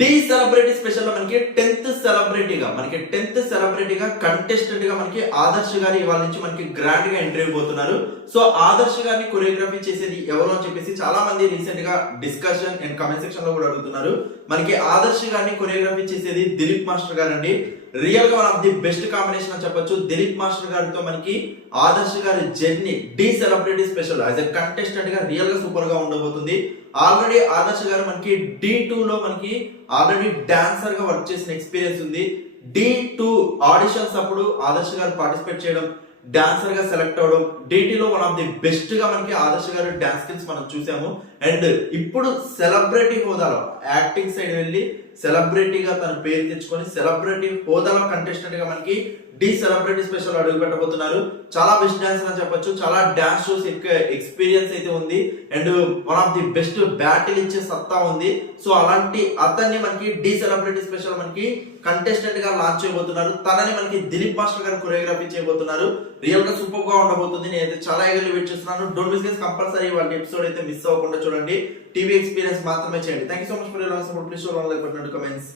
D celebrity special లో మనకి 10th సెలబ్రిటీగా contestant గా మనకి ఆదర్శ్ గారు ఇవాళ నుంచి మనకి గ్రాండ్ గా ఎంట్రీ అయిపోతున్నారు. సో ఆదర్శ్ గారిని కొరియోగ్రఫీ చేసేది ఎవరు అని చెప్పేసి చాలా మంది రీసెంట్ గా డిస్కషన్ అండ్ కమెంట్ సెక్షన్ లో కూడా అడుగుతున్నారు. మనకి ఆదర్శ్ గారిని కొరియోగ్రఫీ చేసేది దిలీప్ మాస్టర్ గారు అండి. రియల్ గా one of the best combination అని చెప్పొచ్చు. దిలీప్ మాస్టర్ గారితో మనకి ఆదర్శ్ గారి journey the celebrity special as a contestant గా రియల్ గా సూపర్ గా ఉండబోతుంది. ఆల్రెడీ ఆదర్శ్ గారు మనకి D2 లో మనకి ఆల్రెడీ డాన్సర్ గా వర్క్ చేసిన ఎక్స్పీరియన్స్ ఉంది. D2 ఆడిషన్స్ అప్పుడు ఆదర్శ్ గారు పార్టిసిపేట్ చేయడం, డాన్సర్ గా సెలెక్ట్ అవడం, DT లో వన్ ఆఫ్ ది బెస్ట్ గా మనకి ఆదర్శ్ గారు డాన్స్ స్కిల్స్ మనం చూసాము. అండ్ ఇప్పుడు సెలబ్రిటీ హోదాలో యాక్టింగ్ సైడ్ వెళ్ళి సెలబ్రిటీగా తన పేరు తెచ్చుకొని సెలబ్రిటీ హోదాలో కంటెస్టెంట్ గా మనకి డి సెలబ్రిటీ స్పెషల్ అడుగు పెట్టబోతున్నారు. చాలా బెస్ట్ డాన్సర్ అని చెప్పొచ్చు. చాలా డాన్స్ షోస్ ఎక్స్పీరియన్స్ అయితే ఉంది. And one of the best battle ఇచ్చే సత్తా ఉంది. సో అలాంటి అతన్ని మనకి డి సెలబ్రిటీ స్పెషల్ మనకి కంటెస్టెంట్ గా లాంచ్ చేయబోతున్నారు. తనని మనకి దిలీప్ మాస్టర్ గారు కొరియోగ్రఫీ చేయబోతున్నారు. రియల్ గా సూపర్ గా ఉండబోతుంది. నేనైతే చాలా ఎగర్లీ వెయిట్ చేస్తున్నాను. డోంట్ మిస్ గైస్, కంపల్సరీ వాళ్ళ ఎపిసోడ్ అయితే మిస్ అవ్వకుండా చూడండి. టీవీ ఎక్స్పీరియన్స్ మాత్రమే చేయండి. Thank you so much for your support. Please show like button and comments.